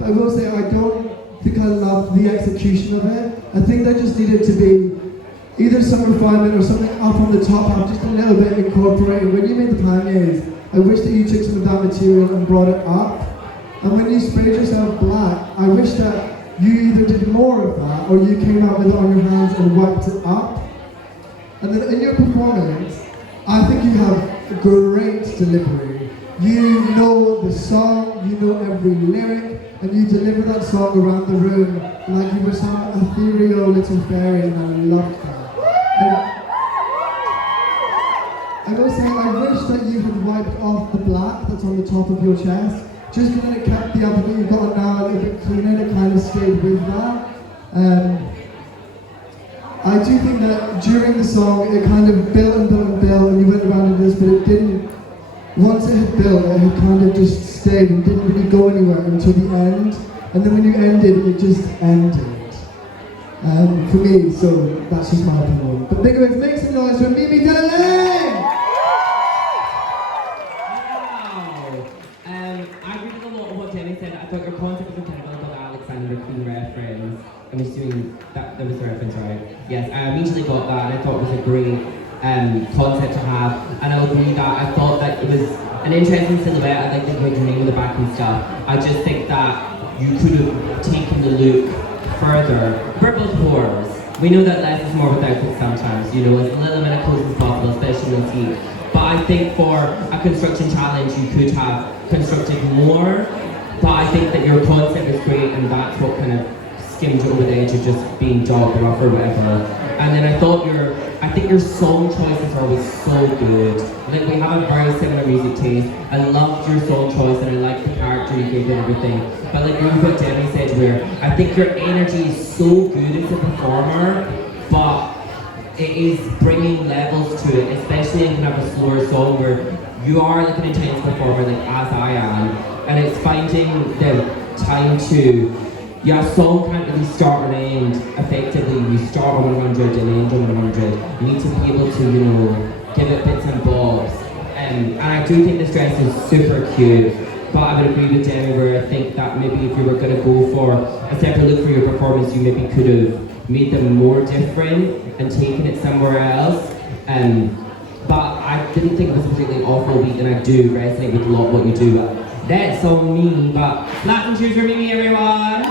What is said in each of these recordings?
but I will say I don't think I loved the execution of it. I think there just needed to be either some refinement or something up on the top half, just a little bit incorporated. When you made the panniers, I wish that you took some of that material and brought it up. And when you sprayed yourself black, I wish that you either did more of that or you came out with it on your hands and wiped it up. And then in your performance, I think you have great delivery. You know the song, you know every lyric, and you deliver that song around the room like you were some ethereal little fairy, and I loved that. I will say, I wish that you had wiped off the black that's on the top of your chest, just because it kept the other that you've got now a little bit cleaner, and it kind of stayed with that. I do think that during the song, it kind of built and built and built, and you went around in this, but it didn't, once it had built, it had kind of just stayed and didn't really go anywhere until the end. And then when you ended, it just ended. For me, so that's just my opinion. But big waves, make some noise for Mimi Delaine! Wow! I agree with a lot of what Jenny said. I thought your concept was incredible about the Alexander Queen reference. I'm assuming that was the reference, right? Yes, I immediately got that, and I thought it was a great concept to have. And I'll agree that I thought that it was an interesting silhouette. I like the name of the back and stuff. I just think that you could have taken the look further. We're both horrors. We know that less is more with outfits sometimes, you know, as little amount of clothes as possible, especially on heat. But I think for a construction challenge, you could have constructed more. But I think that your concept is great, and that's what kind of skimmed over the edge of just being job rough or whatever. And then I think your song choices are always so good. Like, we have a very similar music taste. I loved your song choice, and I liked the character you gave it and everything. But like what Demi said, where I think your energy is so good as a performer, but it is bringing levels to it, especially in kind of a slower song where you are like an intense performer, like as I am, and it's finding the time to, yeah, a song can't really start and end effectively. You start on 100 and end on 100. You need to be able to, you know, give it bits and bobs. And I do think this dress is super cute, but I would agree with Demi where I think that maybe if you were going to go for a separate look for your performance, you maybe could have made them more different and taken it somewhere else. But I didn't think it was a particularly awful beat, and I do resonate with a lot of what you do. That's on me, but Latin cheers for Mimi, everyone!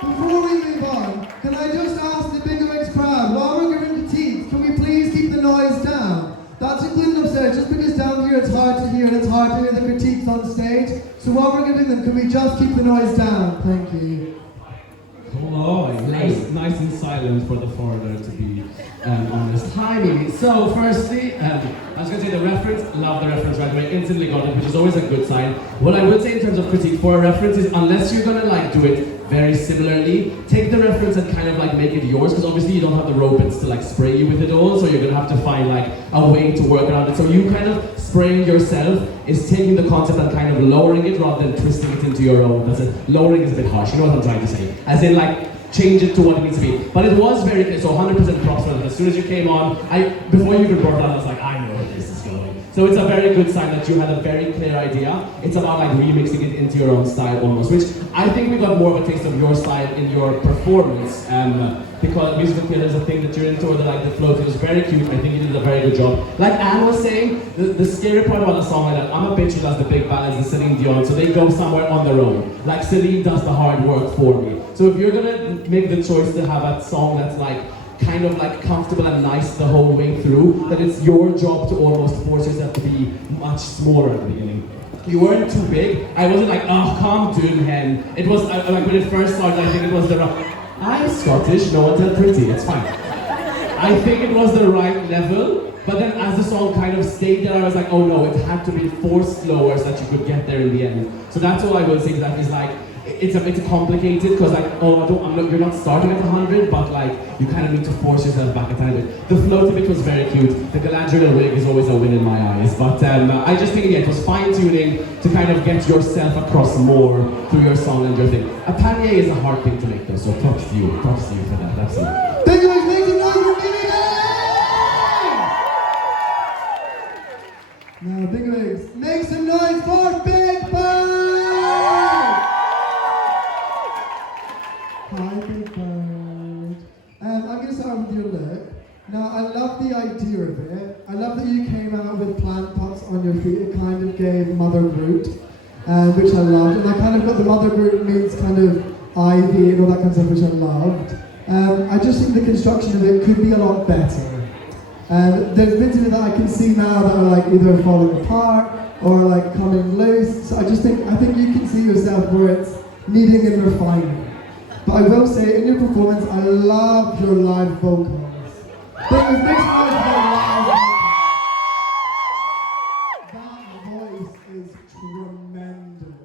Before we move on, can I just ask the Big Wigs crowd, while we're giving critiques, can we please keep the noise down? That's including upstairs, just because down here it's hard to hear, and it's hard to hear the critiques on stage. So while we're giving them, can we just keep the noise down? Thank you. Hello, nice and silent for the foreigner to be honest. Hi Mimi. So firstly, I was going to say the reference, love the reference right away, instantly got it, which is always a good sign. What I would say in terms of critique for a reference is, unless you're going to like do it very similarly, take the reference and kind of like make it yours, because obviously you don't have the robots to like spray you with it all, so you're going to have to find like a way to work around it. So you kind of spraying yourself is taking the concept and kind of lowering it rather than twisting it into your own. Lowering is a bit harsh, you know what I'm trying to say. As in like, change it to what it needs to be. But it was very clear, so 100% props for it. As soon as you came on, before you even brought it on, I was like, I know where this is going. So it's a very good sign that you had a very clear idea. It's about like remixing it into your own style almost, which I think we got more of a taste of your style in your performance. Because musical theatre is a thing that you're into, or the float is very cute. I think you did a very good job. Like Anne was saying, the scary part about a song like that, I'm a bitch who does the big ballads and Celine Dion, so they go somewhere on their own. Like Celine does the hard work for me. So if you're gonna make the choice to have a song that's like kind of like comfortable and nice the whole way through, then it's your job to almost force yourself to be much smaller at the beginning. You weren't too big. I wasn't like, oh, calm down, hen. It was like when it first started, I think it was the I'm Scottish, no one's that pretty, it's fine. I think it was the right level, but then as the song kind of stayed there, I was like, oh no, it had to be forced slower so that you could get there in the end. So that's all I will say to that is like, it's a bit complicated because like, oh, you're not starting at 100, but like, you kind of need to force yourself back at 100. The float bit was very cute. The Galadriel wig is always a win in my eyes, but I just think yeah, it was fine-tuning to kind of get yourself across more through your song and your thing. A panier is a hard thing to make though, so props to you for that, absolutely. Thank you guys, make some noise for Mimi Delaine! Now, Big Wigs, make some noise for Big Bird! start with your look. Now, I love the idea of it. I love that you came out with plant pots on your feet. It kind of gave Mother Groot, which I loved. And I kind of got the Mother Groot means kind of ivy and all that kind of stuff, which I loved. I just think the construction of it could be a lot better. And there's bits of it that I can see now that are like either falling apart or like coming loose. So I think you can see yourself where it's needing and refining. But I will say, in your performance, I love your live vocals. But it makes noise for live vocals. That voice is tremendous.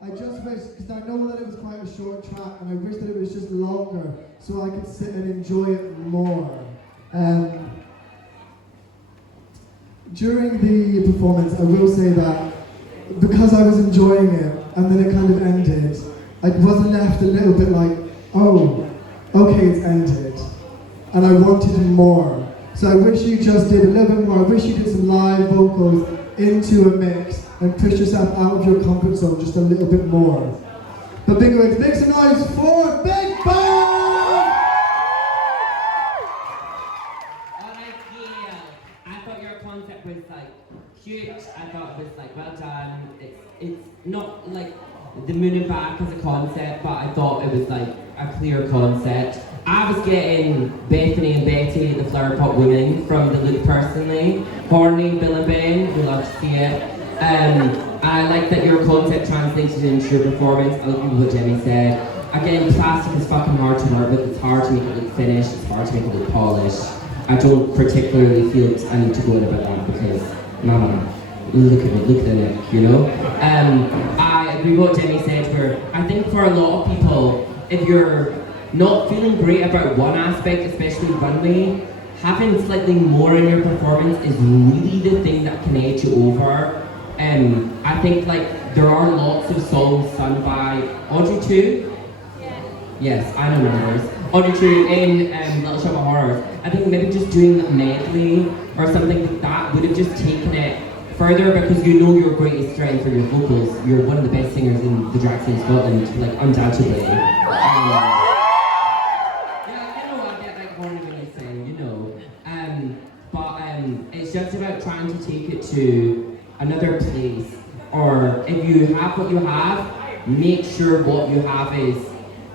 I just wish, because I know that it was quite a short track, and I wish that it was just longer so I could sit and enjoy it more. During the performance, I will say that because I was enjoying it and then it kind of ended, I wasn't left a little bit like, oh, okay, it's ended. And I wanted more. So I wish you just did a little bit more. I wish you did some live vocals into a mix and pushed yourself out of your comfort zone just a little bit more. But big wigs, make some noise for Big Bang! Was like huge. I thought it was like well done. It's not like the moon and back as a concept, but I thought it was like a clear concept. I was getting Bethany and Betty, the flower pot women, from the look personally. Horny, Bill and Ben, we love to see it. I like that your concept translated into your performance. I like what Jenny said. Again, plastic is fucking hard to work with. It's hard to make it look finished. It's hard to make it look polished. I don't particularly feel I need to go in about that because, mama, look at it, look at the neck, you know? I agree with what Jenny said, where I think for a lot of people, if you're not feeling great about one aspect, especially runway, having slightly more in your performance is really the thing that can edge you over. I think like there are lots of songs sung by Audrey too. Yes, I know numbers. Audrey True in Little Shop of Horrors. I think maybe just doing a medley or something like that would have just taken it further because you know your greatest strength are your vocals. You're one of the best singers in the drag scene in Scotland, like undoubtedly. Yeah, you know I get like horny when you sing, you know. But it's just about trying to take it to another place. Or if you have what you have, make sure what you have is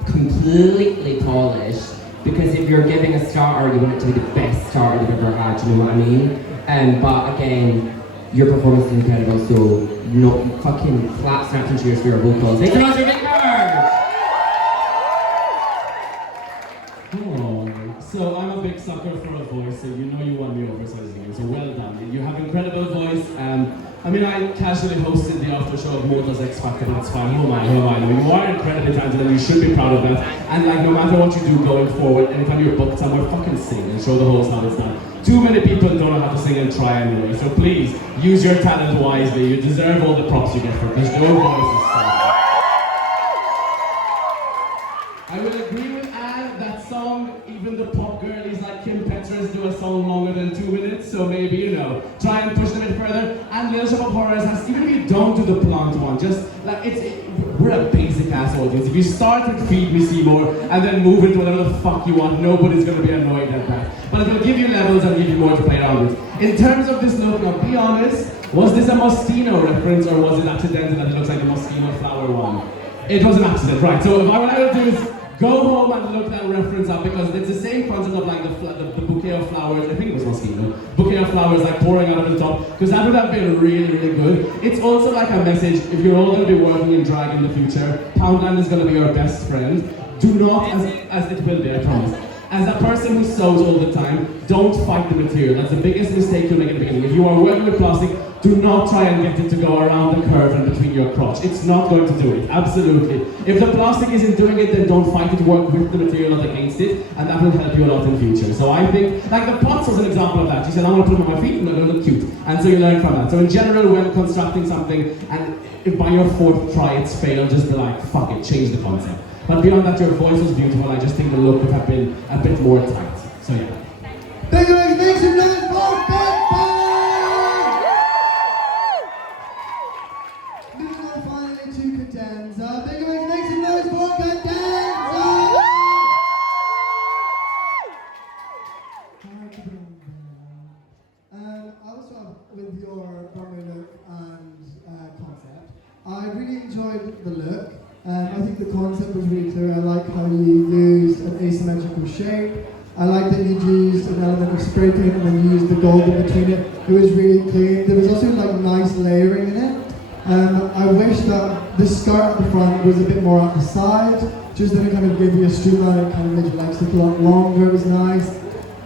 completely polished, because if you're giving a starter, you want it to be the best starter you've ever had, you know what I mean? But again, your performance is incredible, so no fucking clap, snaps and cheers for your vocals. Thanks so much for Big Bird! Oh, so I'm a big sucker for a voice, so you know you won me over, so well done. You have incredible voice. I mean, I casually hosted the after show of Moda's X Factor, but it's fine. Who am I? I mean, you are incredibly talented and you should be proud of that. And like, no matter what you do going forward, anytime you're booked somewhere, fucking sing and show the host how it's done. Too many people don't know how to sing and try anyway, so please, use your talent wisely. You deserve all the props you get for it, because your voice is so. I will agree with Anne, that song, even the pop girlies like Kim Petras do a song longer than 2 minutes, so maybe, you know, try and push them a bit further. And Little Shop of Horrors has, even if you don't do the plant one, just like, we're a basic ass audience. If you start with Feed Me Seymour and then move into whatever the fuck you want, nobody's gonna be annoyed at that. But it'll give you levels and give you more to play around with. In terms of this look, now be honest, was this a Moschino reference or was it accidental that it looks like the Moschino flower one? It was an accident, right? So what I will do is go home and look that reference up, because it's the same concept of like the bouquet of flowers. I think it was Moschino. Bouquet of flowers like pouring out of the top, because that would have been really, really good. It's also like a message, if you're all going to be working in drag in the future, Poundland is going to be your best friend. Do not, as it will be, I promise. As a person who sews all the time, don't fight the material. That's the biggest mistake you'll make in the beginning. If you are working with plastic, do not try and get it to go around the curve and between your crotch. It's not going to do it, absolutely. If the plastic isn't doing it, then don't fight it, work with the material, not against it, and that will help you a lot in future. So I think, like the pots was an example of that. She said, I'm gonna put them on my feet and they're gonna look cute. And so you learn from that. So in general, when constructing something, and if by your fourth try it's failed, just be like, fuck it, change the concept. But beyond that, your voice was beautiful. I just think the look would have been a bit more tight. So yeah. Thank you, make some noise for Big Bang! Moving on finally to Cadenza. Big wigs, make some noise for Cadenza! asymmetrical shape. I like that you used an element of spray paint and then you used the gold in between it. It was really clean. There was also like nice layering in it. I wish that the skirt at the front was a bit more at the side, just that it kind of gave you a streamline and kind of made your legs look a lot longer. It was nice.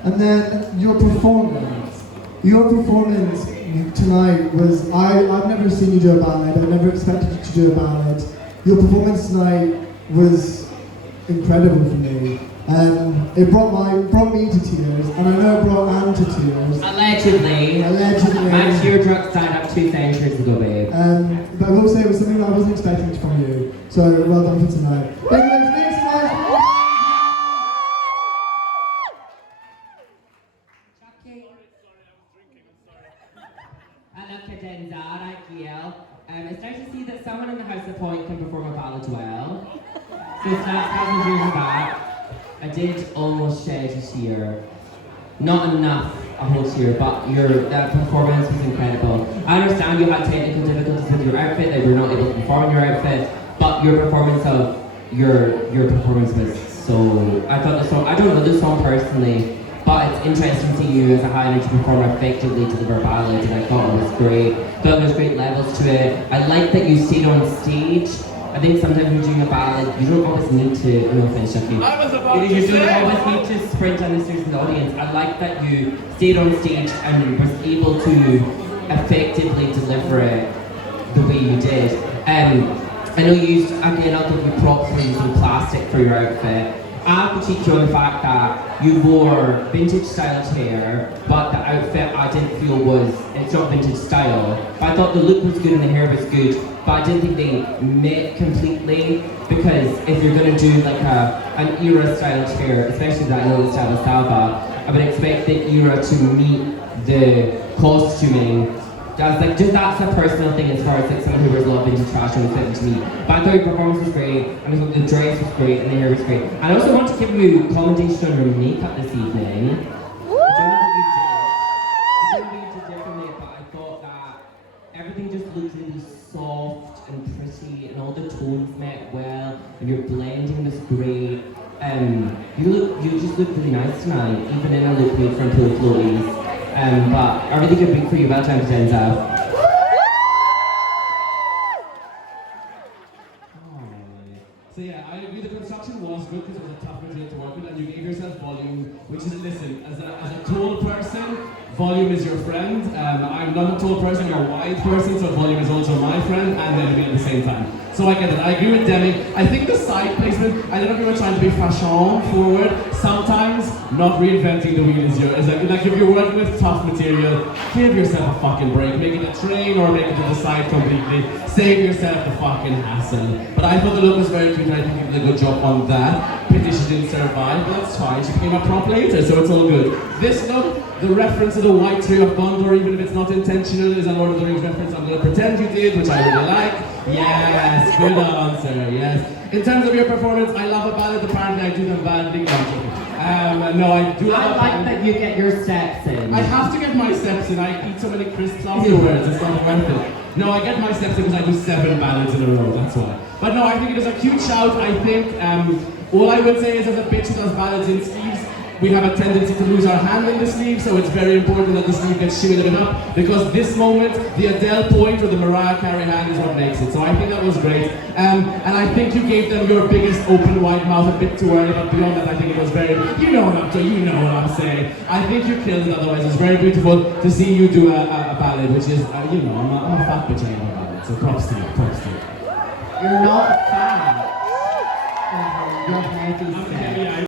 And then your performance. Your performance tonight was, I've never seen you do a ballad. I never expected you to do a ballad. Your performance tonight was incredible for me. It brought me to tears, and I know it brought Anne to tears. Allegedly. Max, you were drunk signed up 2 centuries ago, babe. But I will say it was something that I wasn't expecting from you. So well done for tonight. Thank you, guys. Thanks, guys. Hello, cadenza, Raquel. It's nice to see that someone in the House of Point can perform a ballad well. So Snaps hasn't years back. I did almost shed a tear. Not enough a whole tear, but that performance was incredible. I understand you had technical difficulties with your outfit, that you were not able to perform your outfit, but your performance was so, I thought the song, I don't know the song personally, but it's interesting to see you as a high energy performer effectively deliver a ballad, and I thought it was great. I thought there was great levels to it. I like that you stayed on stage. I think sometimes when you're doing a ballad, you don't always need to, no offense, Chucky. You don't always need to sprint on the stage in the audience. I like that you stayed on stage and was able to effectively deliver it the way you did. I know you used, again, I'll give you props for using plastic for your outfit. I have to cheat you on the fact that you wore vintage styled hair, but the outfit I didn't feel was, it's not vintage style. But I thought the look was good and the hair was good, but I didn't think they met completely, because if you're going to do like an era styled hair, especially that I know the style of Salva, I would expect the era to meet the costuming. That's a personal thing as far as like someone who wears a lot of vintage fashion was fitting to me. But I thought your performance was great, and I thought the dress was great, and the hair was great. And I also want to give you commendation on your makeup this evening. I don't know what you did differently, but I thought that everything just looked really soft and pretty, and all the tones met well, and your blending was great. You just look really nice tonight, even in a look made from Pillow Floaties. But a really good week for you. Well done, Denzel. So yeah, I agree the construction was good because it was a tough material to work with, and you gave yourself volume, which is, listen, as a tall person, volume is your friend. I'm not a tall person, I'm a wide person, so volume is also my friend, and then at the same time. So I get it. I agree with Demi. I think the side placement, I don't know if you were trying to be fashion forward. Sometimes not reinventing the wheel is like if you're working with tough material, give yourself a fucking break. Make it a train or make it to the side completely. Save yourself the fucking hassle. But I thought the look was very cute, and I think you did a good job on that. Pity she didn't survive, but that's fine. She became a prop later, so it's all good. This look, the reference to the white tree of Gondor, even if it's not intentional, is a Lord of the Rings reference. I'm gonna pretend you did, which I really like. Yes, good answer, yes. In terms of your performance, I love a ballad. Apparently I do them badly. No, I do love I like that you get your steps in. I have to get my steps in. I eat so many crisps afterwards, it's not worth it. No, I get my steps in because I do 7 ballads in a row, that's why. But no, I think it is a cute shout. I think all I would say is, as a bitch who does ballads in sleeves, we have a tendency to lose our hand in the sleeve, so it's very important that the sleeve gets shimmied a bit up, because this moment, the Adele point or the Mariah Carey hand is what makes it. So I think that was great. And I think you gave them your biggest open wide mouth a bit too early, but beyond that I think it was very, you know what I'm saying. I think you killed it otherwise. It's very beautiful to see you do a ballad, which is, I'm a fat bitch, I love a ballad, so props to you, props to you. You're not fat. You're heavy.